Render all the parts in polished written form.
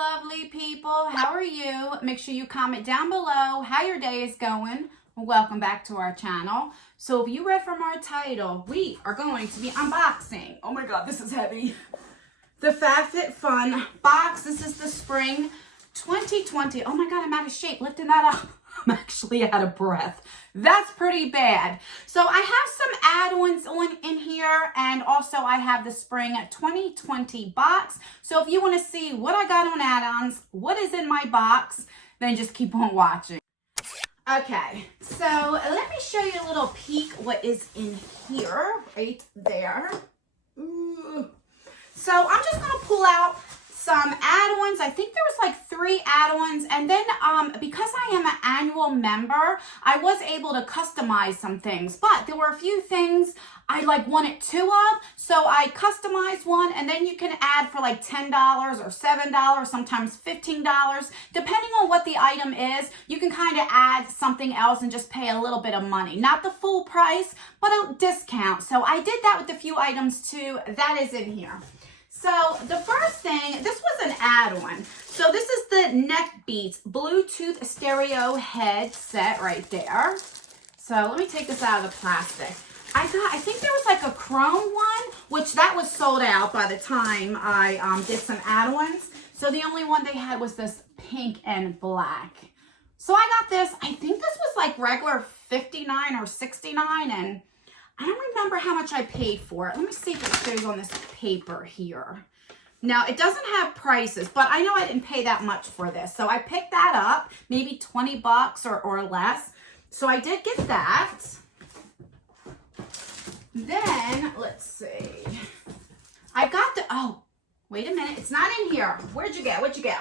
lovely people. How are you? Make sure you comment down below how your day is going. Welcome back to our channel. So if you read from our title, we are going to be unboxing. Oh my God, this is heavy. The FabFitFun box. This is the spring 2020. Oh my God, I'm out of shape lifting that up. I'm actually out of breath. That's pretty bad. So I have some add-ons in here, and also I have the spring 2020 box. So if you want to see what I got on add-ons, what is in my box, then just keep on watching. Okay, so let me show you a little peek what is in here, right there. Ooh. So I'm just going to pull out some add-ons. I think there was like 3 add-ons, and then because I am an annual member, I was able to customize some things, but there were a few things I wanted 2 of, so I customized one, and then you can add for like $10 or $7, sometimes $15, depending on what the item is. You can kind of add something else and just pay a little bit of money, not the full price, but a discount. So I did that with a few items too. That is in here. So the first thing, this was an add-on. So this is the Neck Beats Bluetooth stereo headset right there. So let me take this out of the plastic. I think there was like a chrome one, which that was sold out by the time I did some add-ons. So the only one they had was this pink and black. So I got this, I think this was like regular $59 or $69, and I don't remember how much I paid for it. Let me see if it shows on this paper here. Now, it doesn't have prices, but I know I didn't pay that much for this. So I picked that up, maybe 20 bucks or less. So I did get that. Then, let's see. I got the, oh, wait a minute. It's not in here. Where'd you get? What'd you get?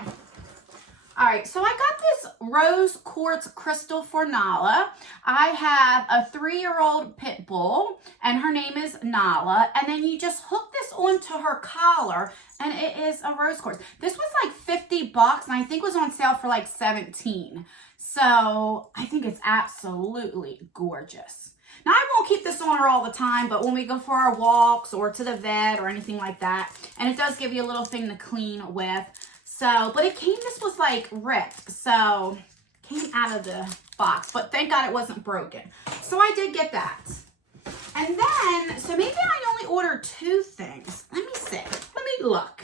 All right, so I got this rose quartz crystal for Nala. I have a 3-year-old pit bull, and her name is Nala. And then you just hook this onto her collar, and it is a rose quartz. This was like 50 bucks, and I think it was on sale for like 17. So I think it's absolutely gorgeous. Now, I won't keep this on her all the time, but when we go for our walks or to the vet or anything like that, and it does give you a little thing to clean with. So, but this was like ripped, so came out of the box, but thank God it wasn't broken. So I did get that. And then, so maybe I only ordered 2 things. Let me see. Let me look.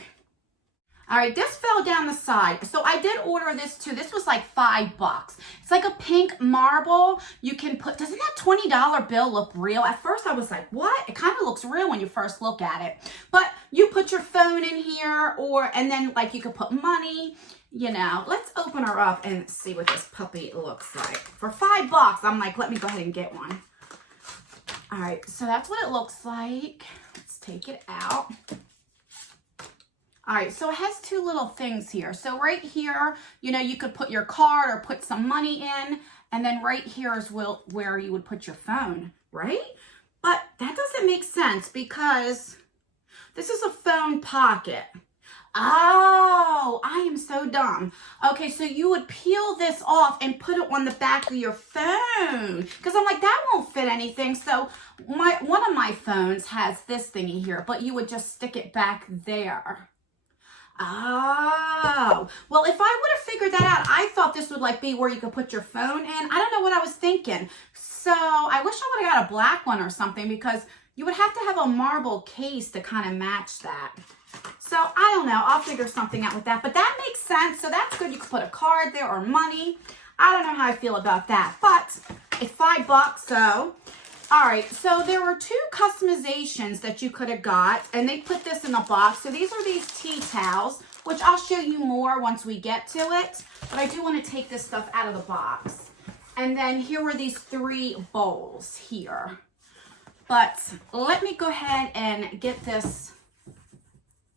All right, this fell down the side. So I did order this too. This was like $5 bucks. It's like a pink marble. You can put, doesn't that $20 bill look real? At first I was like, what? It kind of looks real when you first look at it. But you put your phone in here, and then like you could put money, you know. Let's open her up and see what this puppy looks like. For $5 bucks, I'm like, let me go ahead and get one. All right, so that's what it looks like. Let's take it out. All right, so it has 2 little things here. So right here, you know, you could put your card or put some money in, and then right here is where you would put your phone, right? But that doesn't make sense because this is a phone pocket. Oh, I am so dumb. Okay, so you would peel this off and put it on the back of your phone. Because I'm like, that won't fit anything. So one of my phones has this thingy here, but you would just stick it back there. Oh, well, if I would have figured that out, I thought this would like be where you could put your phone in. I don't know what I was thinking. So I wish I would have got a black one or something, because you would have to have a marble case to kind of match that. So I don't know. I'll figure something out with that, but that makes sense. So that's good. You could put a card there or money. I don't know how I feel about that, but it's $5 bucks, so. All right, so there were 2 customizations that you could have got, and they put this in a box. So these are these tea towels, which I'll show you more once we get to it, but I do want to take this stuff out of the box. And then here were these 3 bowls here. But let me go ahead and get this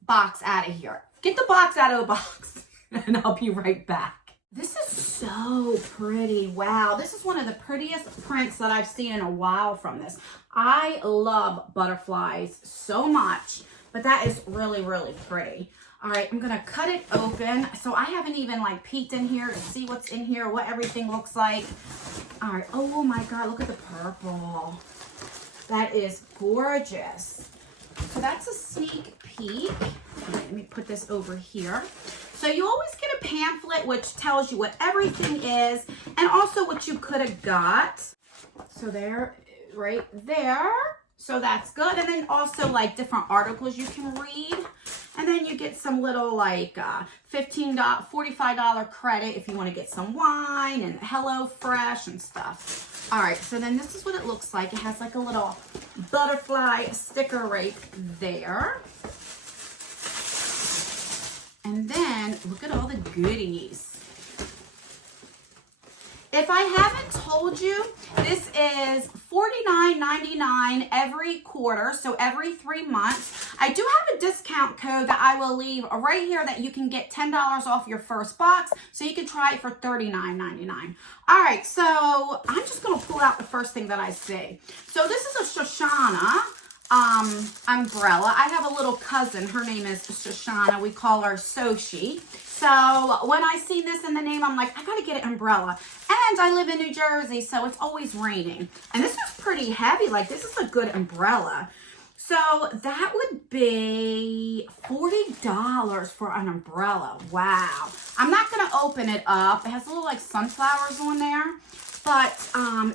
box out of here. Get the box out of the box, and I'll be right back. This is so pretty. Wow, this is one of the prettiest prints that I've seen in a while from this. I love butterflies so much, but that is really, really pretty. All right, I'm gonna cut it open. So I haven't even like peeked in here to see what's in here, what everything looks like. All right, oh my God, look at the purple. That is gorgeous. So that's a sneak peek. Let me put this over here. So you always get a pamphlet which tells you what everything is and also what you could have got. So there, right there. So that's good. And then also like different articles you can read. And then you get some little like $15, $45 credit if you want to get some wine and HelloFresh and stuff. All right, so then this is what it looks like. It has like a little butterfly sticker right there. And then look at all the goodies. If I haven't told you, this is $49.99 every quarter, so every 3 months. I do have a discount code that I will leave right here that you can get $10 off your first box, so you can try it for $39.99. All right, so I'm just going to pull out the first thing that I see. So this is a Shoshana umbrella. I have a little cousin. Her name is Shoshana. We call her Soshi. So when I see this in the name, I'm like, I gotta get an umbrella. And I live in New Jersey, so it's always raining. And this is pretty heavy. Like, this is a good umbrella. So that would be $40 for an umbrella. Wow. I'm not gonna open it up. It has a little like sunflowers on there. But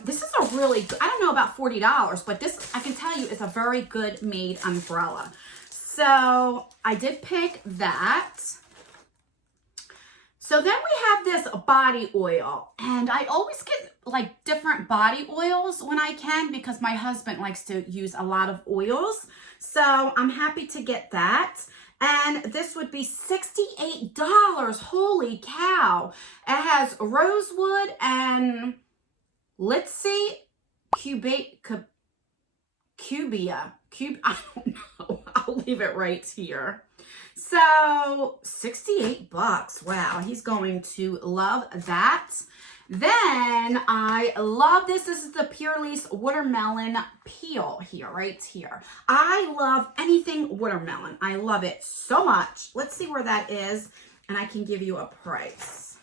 this is a really good, I don't know about $40, but this, I can tell you, is a very good made umbrella. So I did pick that. So then we have this body oil, and I always get like different body oils when I can because my husband likes to use a lot of oils. So I'm happy to get that. And this would be $68. Holy cow. It has rosewood and let's see, cubia. I don't know. I'll leave it right here. So $68. Wow, he's going to love that. Then I love this. This is the Pure Lease watermelon peel here, right here. I love anything watermelon. I love it so much. Let's see where that is, and I can give you a price.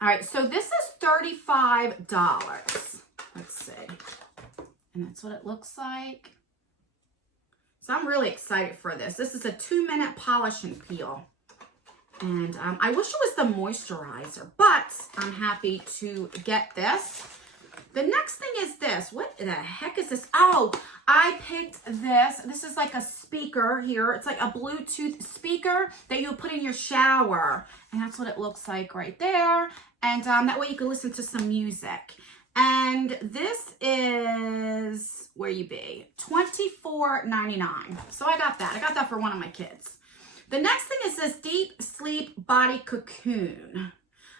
All right, so this is $35. Let's see. And that's what it looks like. So I'm really excited for this. This is a 2-minute polish and peel. And I wish it was the moisturizer, but I'm happy to get this. The next thing is this. What the heck is this? Oh, I picked this. This is like a speaker here. It's like a Bluetooth speaker that you put in your shower. And that's what it looks like right there. And that way you can listen to some music. And this is, where you be, $24.99. So I got that. I got that for one of my kids. The next thing is this Deep Sleep Body Cocoon.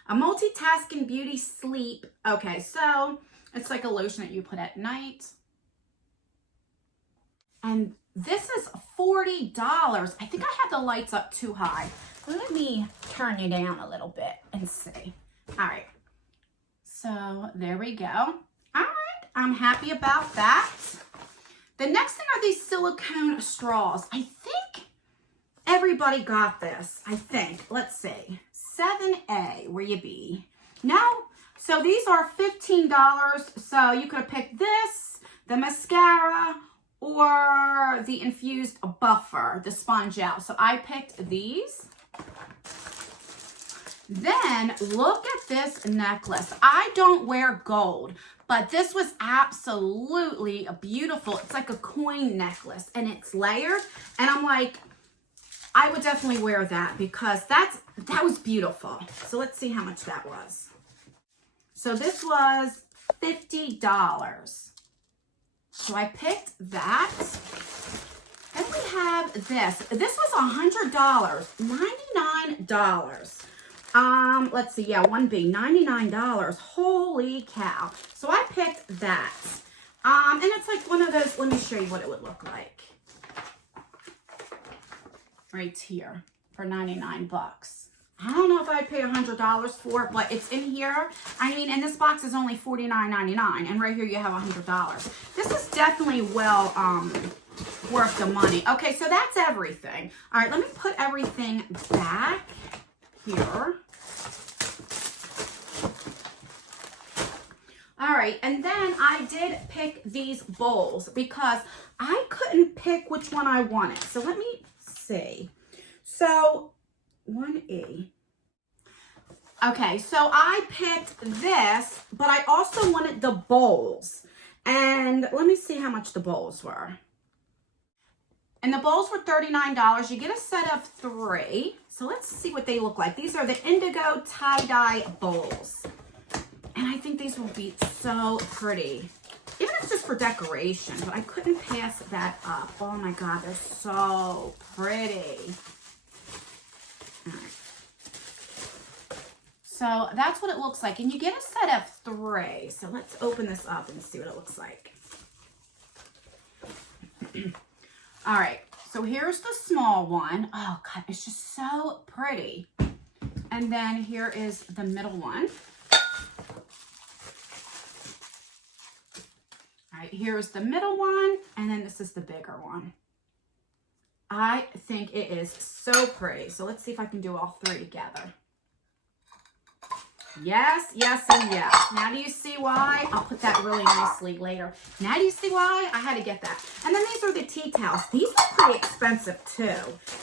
A multitasking beauty sleep. Okay, so it's like a lotion that you put at night. And this is $40. I think I had the lights up too high. Let me turn you down a little bit and see. All right. So there we go. All right, I'm happy about that. The next thing are these silicone straws. I think everybody got this, I think. Let's see. 7A, where you be? No? So these are $15. So you could have picked this, the mascara, or the infused buffer, the sponge gel. So I picked these. Then look at this necklace. I don't wear gold, but this was absolutely beautiful. It's like a coin necklace and it's layered. And I'm like, I would definitely wear that because that was beautiful. So let's see how much that was. So this was $50. So I picked that. Then we have this. This was $100, $99. Let's see, yeah, 1B, $99. Holy cow. So I picked that. And it's like one of those, let me show you what it would look like. Right here for 99 bucks. I don't know if I'd pay $100 for it, but it's in here. I mean, and this box is only $49.99, and right here you have $100. This is definitely well worth the money. Okay, so that's everything. All right, let me put everything back here. All right, and then I did pick these bowls because I couldn't pick which one I wanted. So let me see. So 1E. Okay, so I picked this, but I also wanted the bowls. And let me see how much the bowls were. And the bowls were $39. You get a set of 3. So let's see what they look like. These are the Indigo tie-dye bowls. And I think these will be so pretty. Even if it's just for decoration, but I couldn't pass that up. Oh my God, they're so pretty. All right. So that's what it looks like. And you get a set of 3. So let's open this up and see what it looks like. All right. So here's the small one. Oh God, it's just so pretty. And then here is the middle one. All right, here's the middle one. And then this is the bigger one. I think it is so pretty. So let's see if I can do all 3 together. Yes, yes, and yes. Now do you see why? I'll put that really nicely later. Now do you see why? I had to get that. And then these are the tea towels. These are pretty expensive too.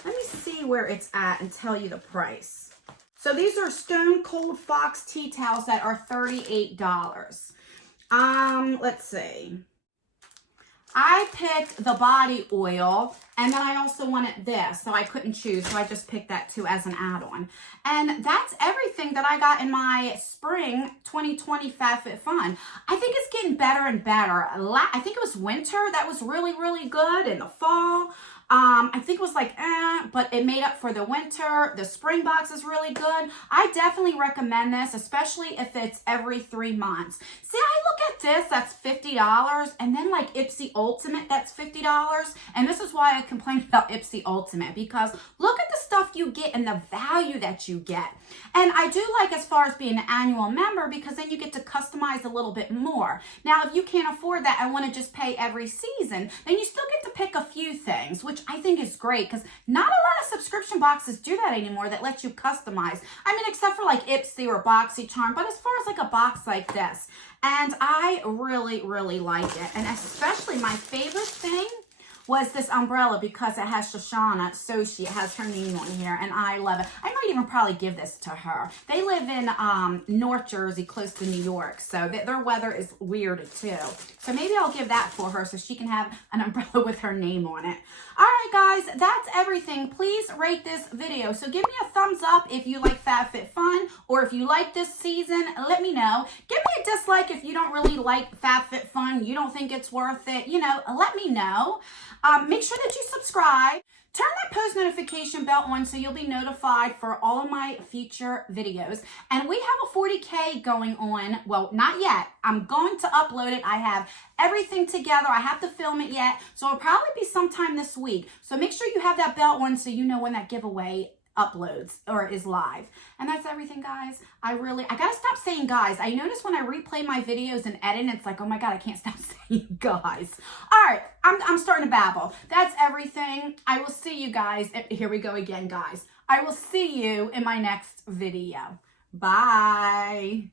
Let me see where it's at and tell you the price. So these are Stone Cold Fox tea towels that are $38. Let's see. I picked the body oil, and then I also wanted this, so I couldn't choose, so I just picked that too as an add-on. And that's everything that I got in my spring 2020 FabFitFun. I think it's getting better and better. I think it was winter that was really, really good, in the fall. I think it was like, but it made up for the winter. The spring box is really good. I definitely recommend this, especially if it's every 3 months. See, I look at this, that's $50, and then like Ipsy Ultimate, that's $50. And this is why I complained about Ipsy Ultimate, because look at the stuff you get and the value that you get. And I do like as far as being an annual member, because then you get to customize a little bit more. Now, if you can't afford that, I want to just pay every season, then you still get to pick a few things, which I think is great, because not a lot of subscription boxes do that anymore that let you customize. I mean, except for like Ipsy or BoxyCharm, but as far as like a box like this. And I really, really like it. And especially my favorite thing was this umbrella, because it has Shoshana, so she has her name on here, and I love it. I might even probably give this to her. They live in North Jersey, close to New York, so their weather is weird too. So maybe I'll give that for her so she can have an umbrella with her name on it. All right, guys, that's everything. Please rate this video. So give me a thumbs up if you like FabFitFun, or if you like this season, let me know. Give me a dislike if you don't really like FabFitFun, you don't think it's worth it, you know, let me know. Make sure that you subscribe. Turn that post notification bell on so you'll be notified for all of my future videos. And we have a 40K going on. Well, not yet. I'm going to upload it. I have everything together. I have to film it yet. So it'll probably be sometime this week. So make sure you have that bell on so you know when that giveaway uploads or is live. And that's everything, guys. I gotta stop saying guys. I notice when I replay my videos and edit, it's like, oh my God, I can't stop saying guys. All right, I'm starting to babble. That's everything. I will see you guys. Here we go again, guys. I will see you in my next video. Bye.